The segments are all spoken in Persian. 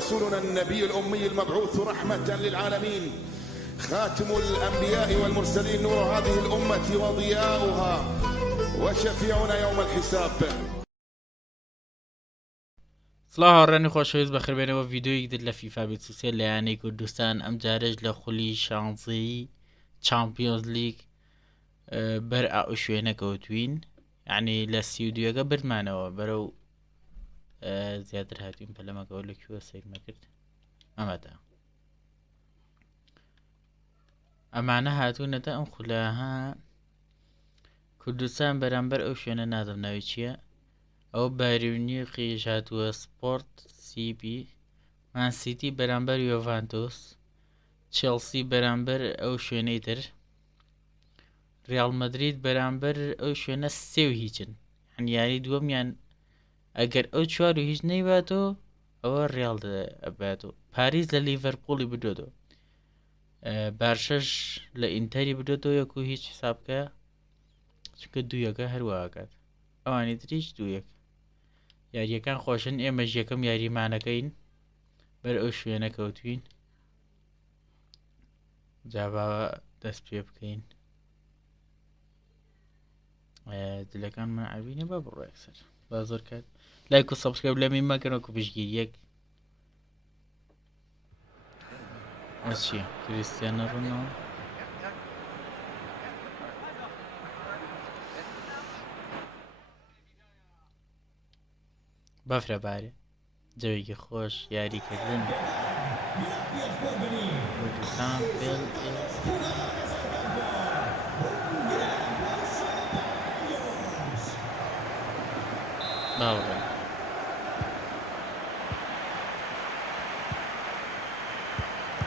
رسولنا النبي الأمي المبعوث رحمة للعالمين، خاتم الأنبياء والمرسلين، نور هذه الأمة وضياؤها وشفيعنا يوم الحساب. سڵاو هاوڕێنی خۆشەویست بەخێربێنەوە ڤیددیۆیەک در لە فیفا 23 لە یانەی کوردستان ئەم جارێژ لە خولی شانزەیی چامپیۆنز لیگ بەر ئاو شوێنە کەوتوین، یعنی لە 32 بردمانەوە بەرەو زیاتر هاتوین پەلەمەکەەوە لەکوێوە سیرمەکرد ئەمەدا ئەمانە هاتوونەتە ئەم خولاها کوردستان بەرامبەر ئەو شوێنە نازم ناوی چییە ئەو باریونی قیش هاتووە سپۆرت سیبی مانسیتی بەرامبەر یۆڤانتۆس، چێلسی بەرامبەر ئەو شوێنەی تر، ریاڵ مەدرید بەرامبەر ئەو شوێنە سێ و هیچن، یاری دووەمیان ئەگەر ئەو چوار و هیچ نەیباتەوە ئەوە ڕیاڵ ئەباتەوە. پاریس لە لیڤەرپوڵی بدۆتەوە، بارشەش لە ئینتەری بدۆتەوە 1-0 حسابکە، چونکە دوویەکە هەروەکات ئەوانی تریش 2-1. یاریەکان خۆشن، ئێمەش یەکەم یاریمانەکەین بەر ئەو شوێنە کەوتوین، جاباوە دەست پێ بکەین. دلەکان من عبینە بە بڕێکسەر با زۆر کات لایک و سەبسکرایب لە مین مەکەنەوە پشگیریەک ئەو چییە کریستیانە ڕۆناڵدۆ بەفرە بارێ جەوێکی خۆش یاریکردن کوردستان فێڵ باوڕێ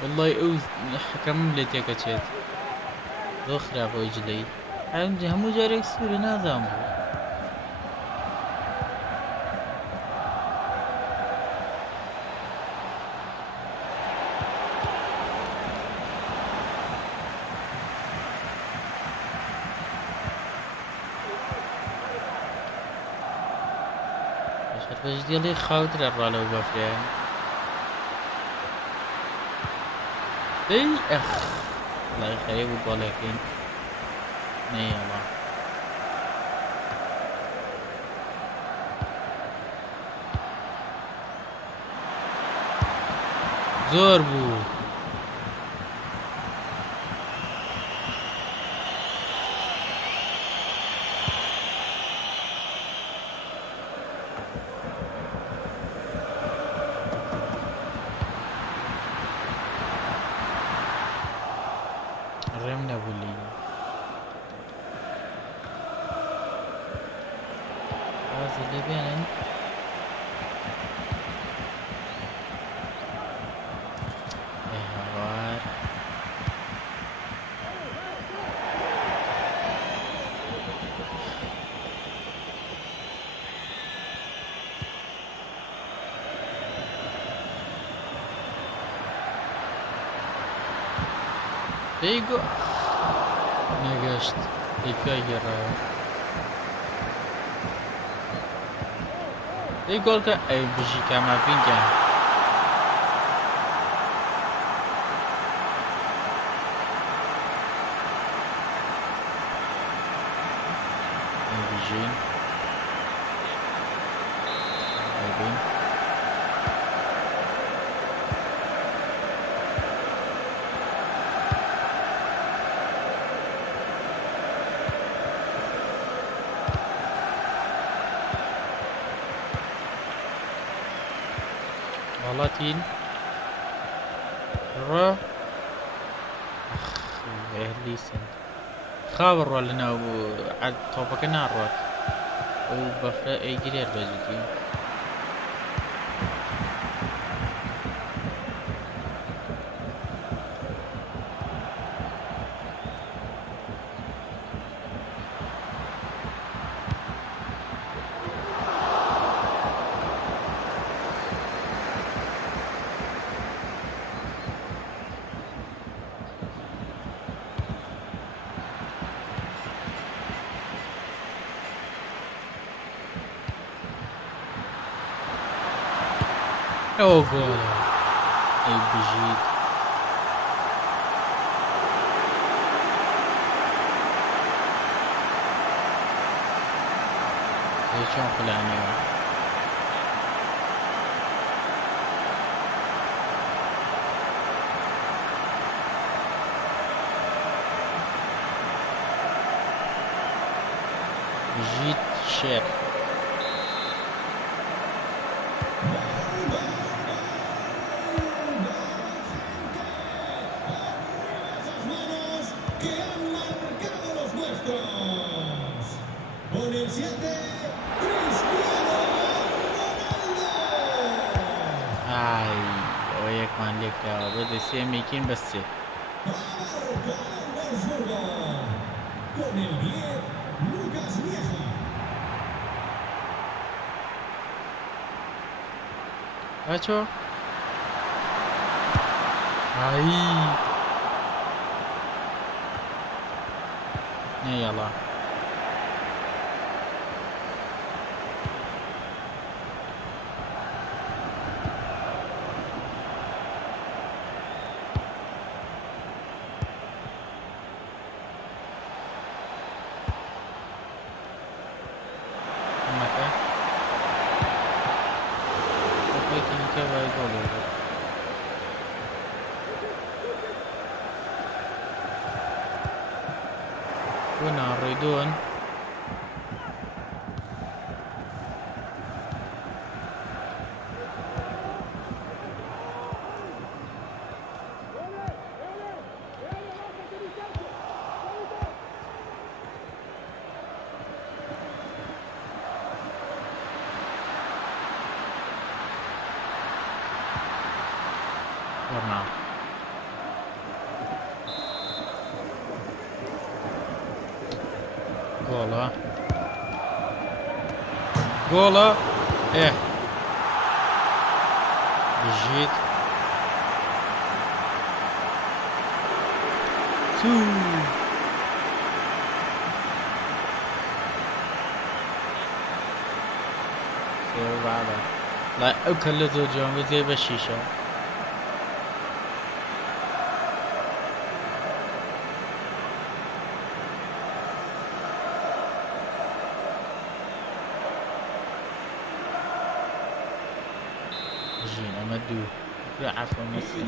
والله ئەو حەکەمم لێ تێکەچێت زۆر خراپەوەی جلەی هەموو جارێک سوورە نازام بوو. بەشدێڵی خاوترە ڕالەوە بەفریان دەی ئەخ لای خەرێ بوو گۆڵەکەین نەیەڵا زۆر بوو. ڕێم نەبوولی وازی لێبێنن هاوار دەیگۆ نەگەشت دەیکای گێڕایە دەی گۆڵکە ئەی بژی کاماڤینگە بژین ئەبین وڵاتین ڕۆ لیسن خاوە ڕۆ لەناو تۆپەکە ناڕۆت ئەو بەفرە ئەیگرێت بەجددی ئەو گۆڵە ئەی بژیت چۆن خلانیەوە بژیت شێر ئەوە یەکمان لێکراوە بەدە سێمێکین بە سێ بچۆ ئایی نەیەڵا ڕێدۆن گۆڵە گۆڵە بژیت ئەو کە لە زۆر جوان بزێ بە شیشە عفوا ميسي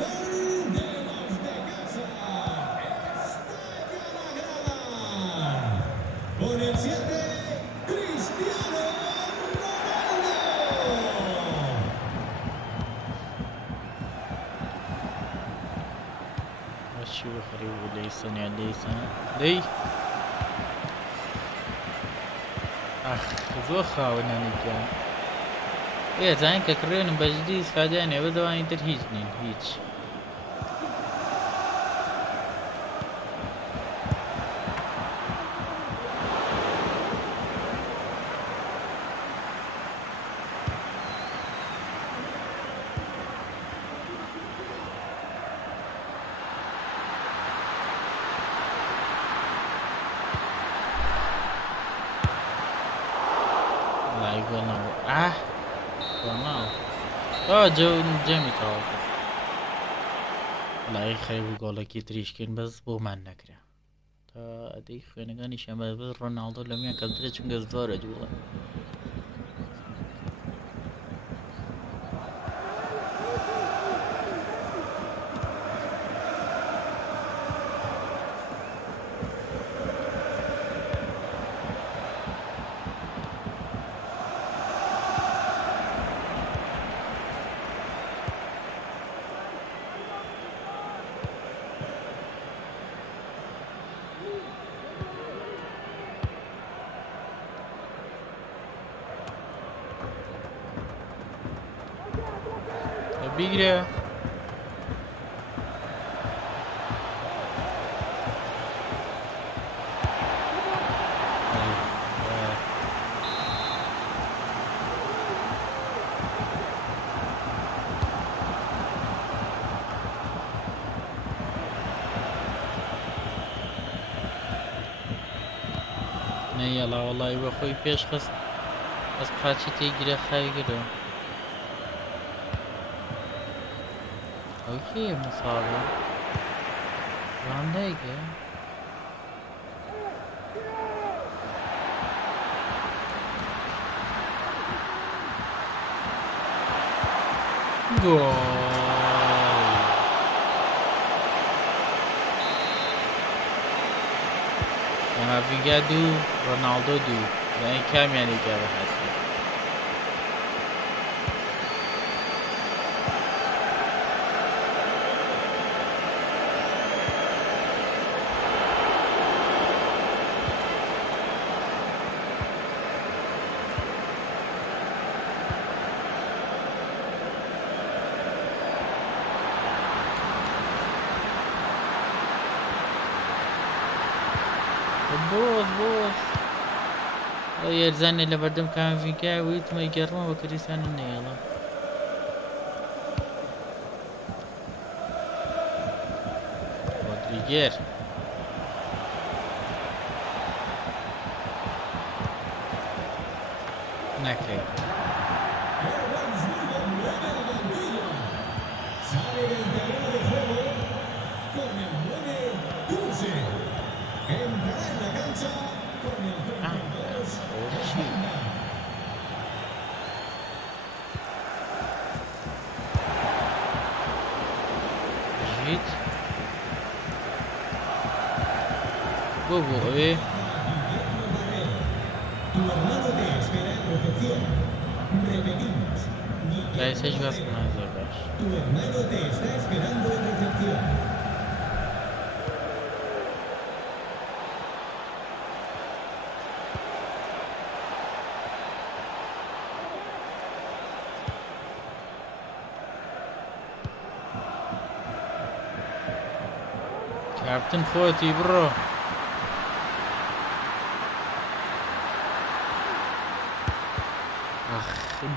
شو خريب ليسن يا ليسن لي اخ زۆر خاوەنانێکیان زانین کە کڕێنم بەجددی ئیسفادیانێ بە دەوانی تر هیچ نین هیچ لای گۆڵنەوە جەمی تەواو لای خەیب و گۆڵێکی تریشکن بەس بۆمان نەکرا تا ئەدەی خوێنەکانیشیان بەس ڕۆناڵدۆ لەمیان کەلترە چونکە زۆرە جوڵە بگیرە نەیەڵا وەڵی بە خۆی پێش خست بەس قاچی تێگیرە خاویگرەوە اوكي مصابة فان دايك جول كامافينجا دو رونالدو دو يعني كام يعني إجابة حتى بوظ يرزاني اللي بردم كان في كاي ويتما يقرمه وكريسان النيلة رودريجير ناكي جيت بوبو ايه لا يسجل اصلا هذا باش كابتن فوتي برو اخ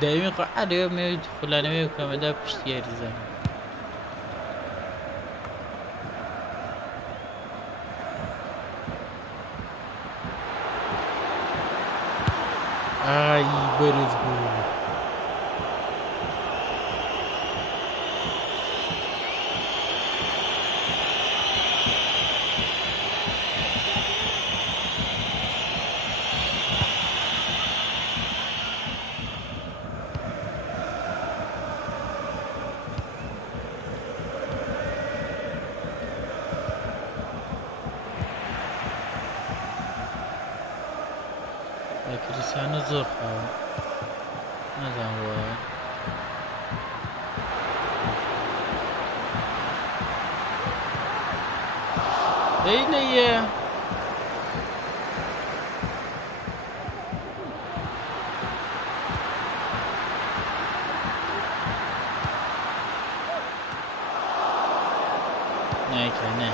دائما قاعد يوم يدخل انا وياك كما دا بشتير زين اي برز بول كريستيانو زور ماذا هو اين هي نايك هنا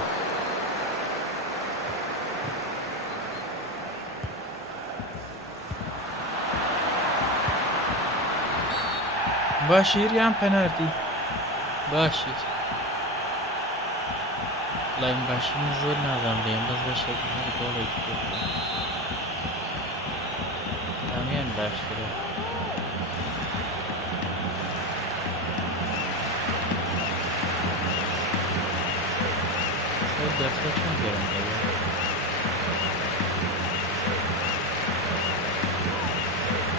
باشير يان بنالتي باشير لا باشير نزول نظام لين بس باشير جول يجيب تمام باشير شو دفتر شو جرم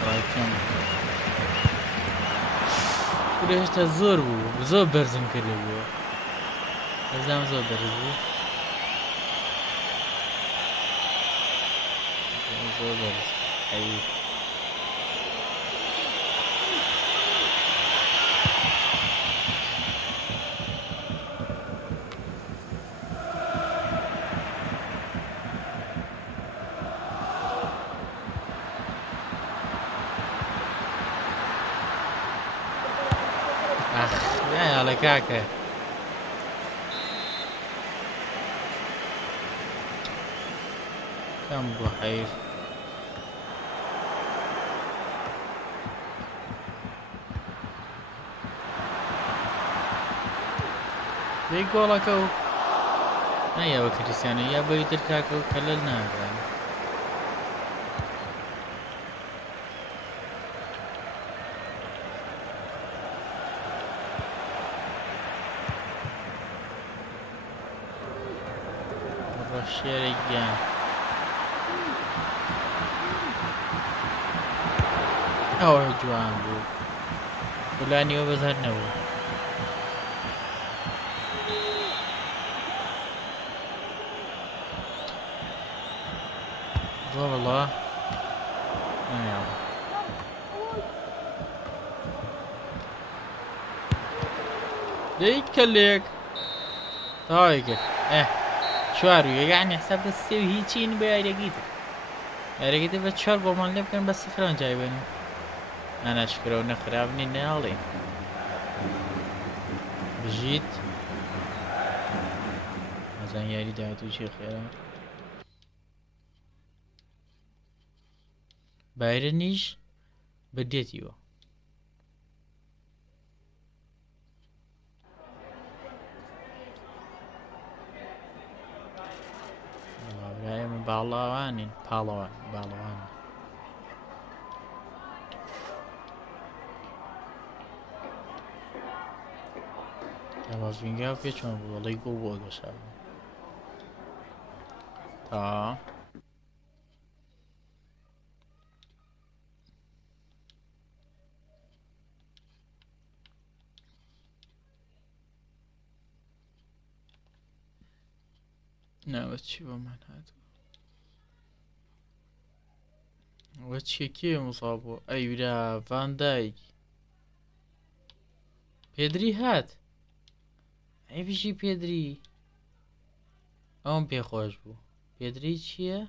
رايكم ليش تزور بو زور برزم كده بو لازم زور برزو زور برز حي يا على كعكة كم بحير بيقولك او ايوه كريستيانو يا بيت الكاكو كللنا هذا ڕەشێرێکیان ئەوە جوان بوو گولانیەوە بەزار نەبوو والله ديك كليك طايق شوارو يعني حساب السوي هيجين بيارجيت بتشار قومان لي كان بس فران جايبينه انا اشكره ونخرابني نالي بجيت مثلا ياري دعيتو شي خيرات بايرنيش بديتيو والله باڵاوانین باڵەوان ئەمەڤینگا پێ چۆن بوو وەڵی گۆ بۆ گەشا تا ناوە چی بۆمان هاتووە ئەوە چیەکێ موسا بوو ئەیورا ڤان دایک پێدری هات ئەی بژی پێدری ئەوم پێخۆش بوو پێدری چییە؟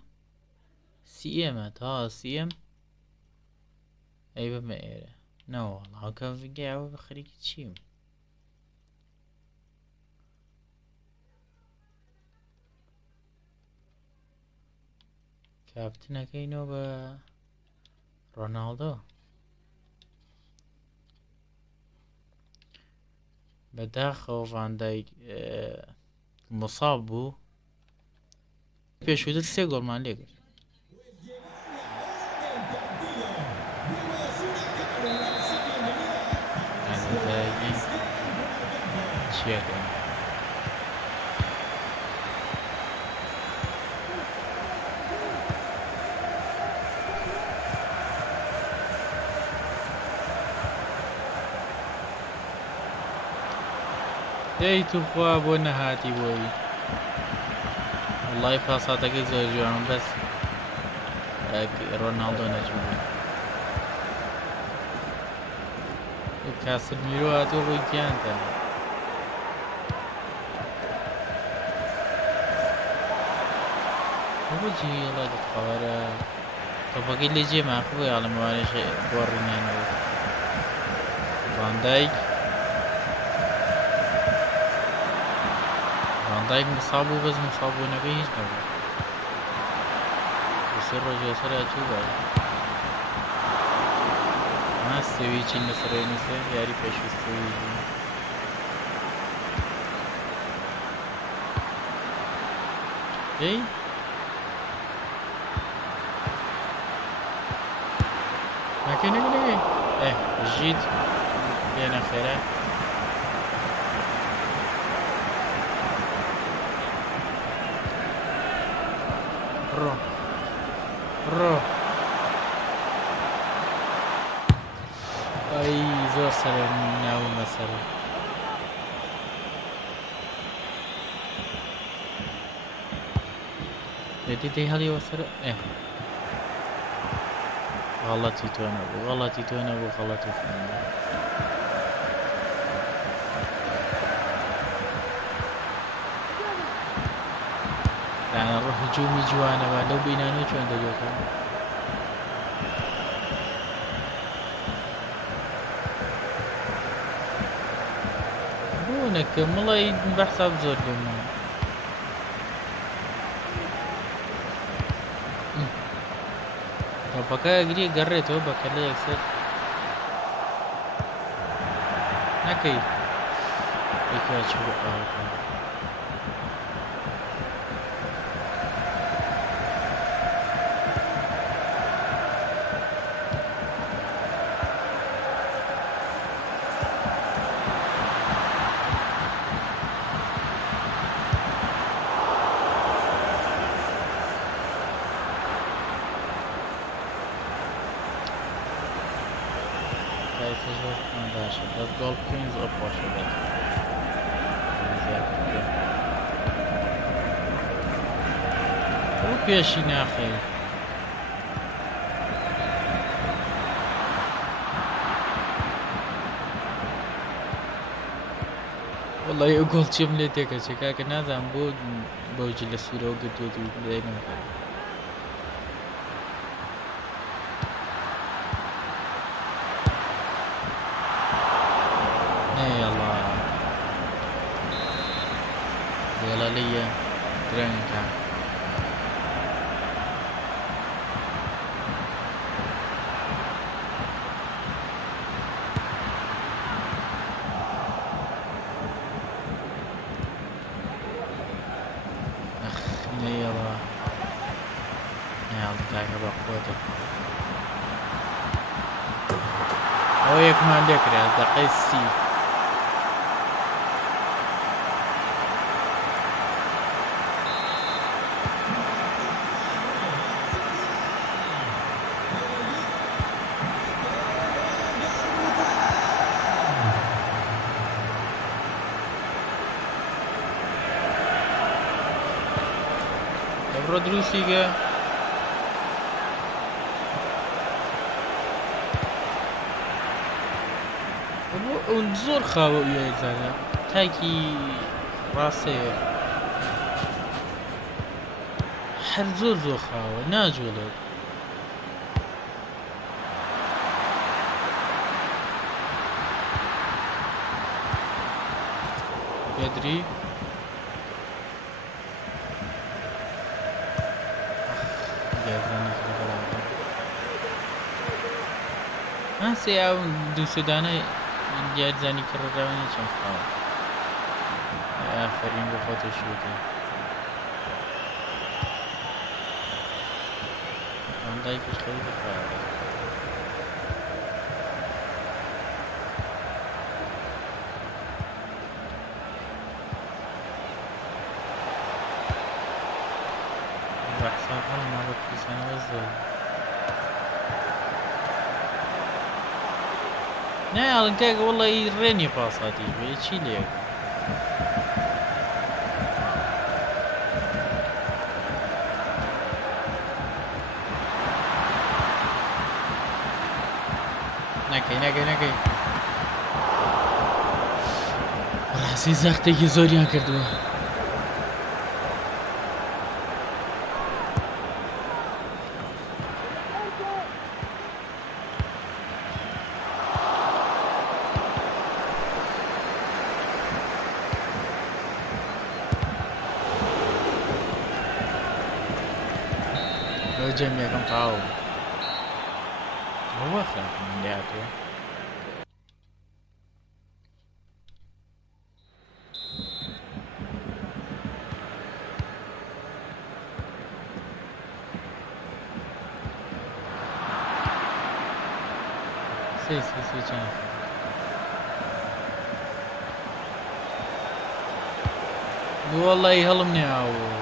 سیئەمە تا سیئەم ئەی بمە ئێرە نەوەڵ هاوکە ڤگایەوە بە خەریکی چیم کاپتنەکەینەوە بە ڕۆناڵدۆ بەداخەوە ڤان دایک مصاب بوو پێشووتر 3 گۆڵمان لێگرت چیەکە دەی توخوا بۆ نەهاتی بۆی وڵای پاساتەکەی زۆر جوان بەس ڕۆناڵدۆ نەچوو کاسر میرۆ هاتووە بۆی گیانتە بۆچی هێڵا دەتخەوەرە تۆپەکەی لێ جێماخبووی ئاڵەمەوانش بۆ ڕوونیانەوە ڤان دایک دایک مصاب بوو بەس مصاببوونەکەی هیچ نەبوو بەسێ ڕۆژێ سەرا چوو بای ماستەوی چین لەسەرەوەی نووسێ یاری پێشویستەوی بوو دەی ناکەی نەگەی ژیت پێنە خێرە ڕۆ ئەی زۆر سەر ناومە سەر دەی هەڵیەوە سەر غەڵەتی تۆ نەبوو غەڵەتی يعني نروح هجومي جوانا بعد لو بينا نوجه عند جوكا بونك والله بحساب زور جمع بقى اجري قريت هو بقى اللي يكسر نكي يكاش بس گۆڵ بکەین زۆر خۆشە بێت زیاتر بکەین بۆ پێشی ناخەی والله ئەو گۆڵ چێم لێ تێکەچێ کاکە نازانم بۆ بەوجی لە سوورەوە گرتووەتی لێنەوە نەیەڵا دێڵە لێیە درەنگە نەیەڵا نەیاڵ کاکە بە خۆتە ئەوە یەکمان لێکرا دەقەی سی Rodriguez زۆر خاوە وێزانە تاکی ڕاستەیە هەر زۆر خاوە ناجوڵێت پێدری هەسێ ئەو دوو سودانە دیارزانی کڕداوانی چەند خاوە ئافرین بۆ خۆتە شووتە ئەندایکیش خەوی بخاوە بەحساب هەڵما بە کریسانەوە زۆر نایڵن کاکە وەڵی ڕێنی پاساتی بێ چی لێ نەکەی ڕاستی زەختێکی زۆریان کردووە جەم یەکەم تاو هەوە خراپە من لێهاتووە سی چەند وەڵی هەڵم نێاوە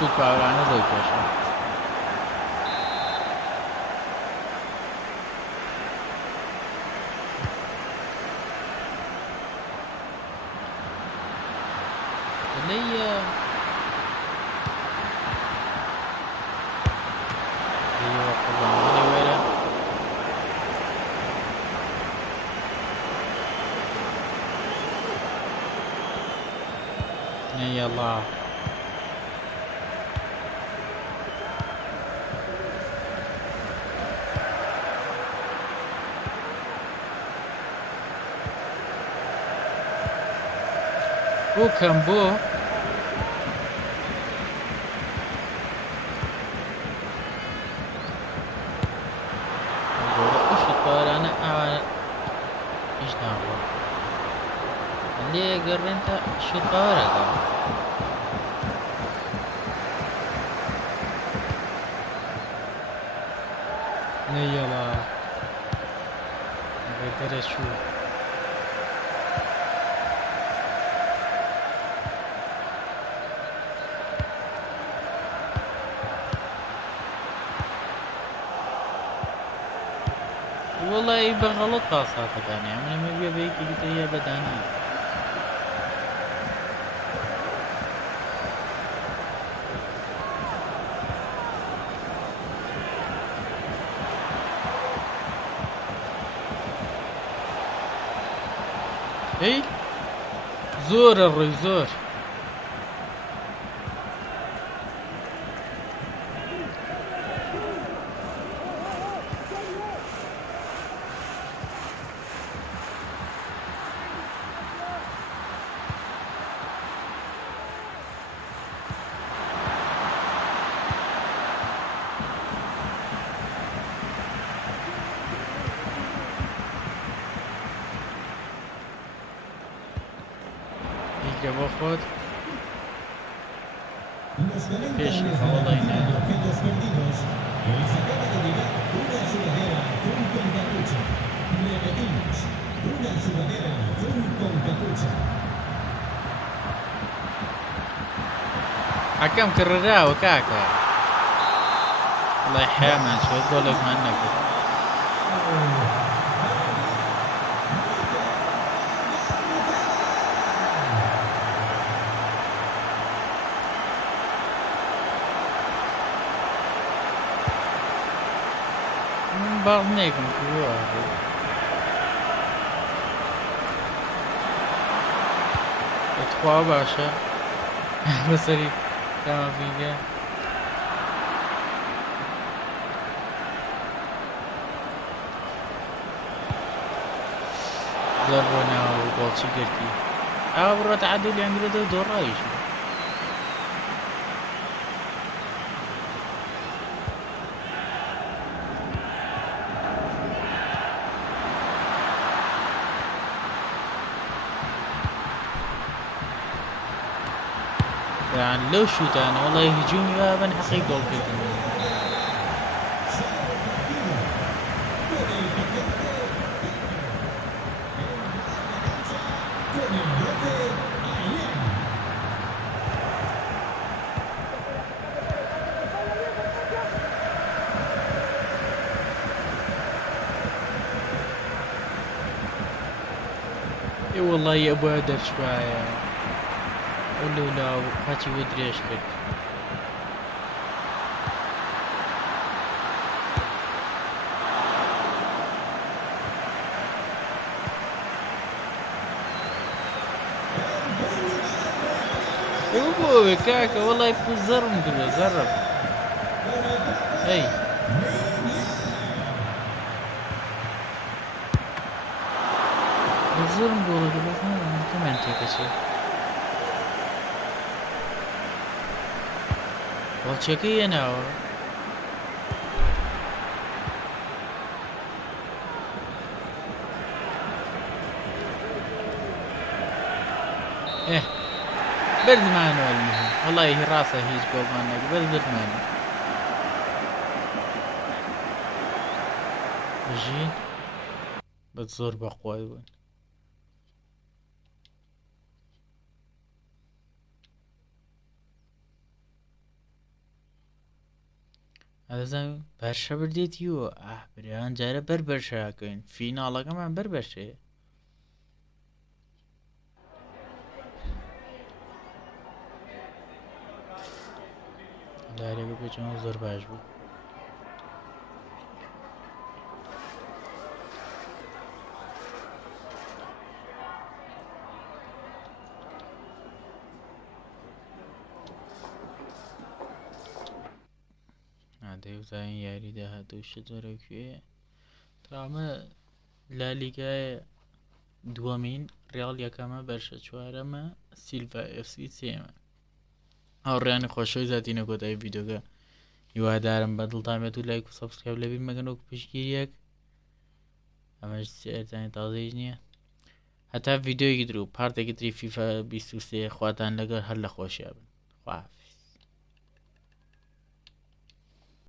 شوت باورانە زۆر پێشە لێیە قوڵانەی وێرە نەیەڵا بۆ کەم بۆ ئوشت باوەرانە ئاوانە هیچ ناوە شد باوەڕێدا نەیەڵا بێتەرە چوو وەڵی بەغەڵەت پاساکەدانێ ئەم لەمە بێ بەیەکی دیتە هەیە بەدانی هی زۆرە ڕووی زۆر دیگە بۆ خۆت پێشی هەوڵی نە حەکەم کڕراوە کاکە وڵی حیامان شوێت گۆڵێکمان نەکرد باڵ نێکم کردووە بەتخوا باشە بەسەری کامەڤینگە زۆر بۆ ناوە گۆڵچی گرتی ئاوا بڕۆ تەعادولیان گرێتەوە دۆڕاویشی يعني لو شوتان والله هجومي بابا حقيقي جول كده اي والله يا ابو هدر شويه ولولا هاتي ودري ايش قلت يوبو كاكا والله يبقى زرم كذا زرب اي زرم دولة كذا كمان تيكسي والشكية ناو ايه برد معنا المهم والله هي راسه هيج قول معنا برد معنا بجي بتزور بقوي ئەزانم بەرشە بردێتیوە برایان جارە بەر بەرشاکەین فیناڵەکەمان بەر بەرشەیە دارێکە بێچەوە زۆر باش بوو دەیوزانین یاری داهاتووشە زۆرەکوێ تامە لالیگای دووەمین ڕیاڵ یەکەمە بەرشە چوارەمە سیلڤا ئێفسی سێمە هاوڕێیانی خۆشەوی زیاتینە کۆتایی ڤیدۆکە هیوادارم بە دڵتان و لایک و سەبسکرایب لەبیر مەگەن وەکو پشتگیریەک ئەمەش ئێرزانی تازەیش نییە هەتا ڤیددیۆی در و پارتێکی تری فیفا 23 خواتان لەگەر هەر لە خۆشییا بن خواف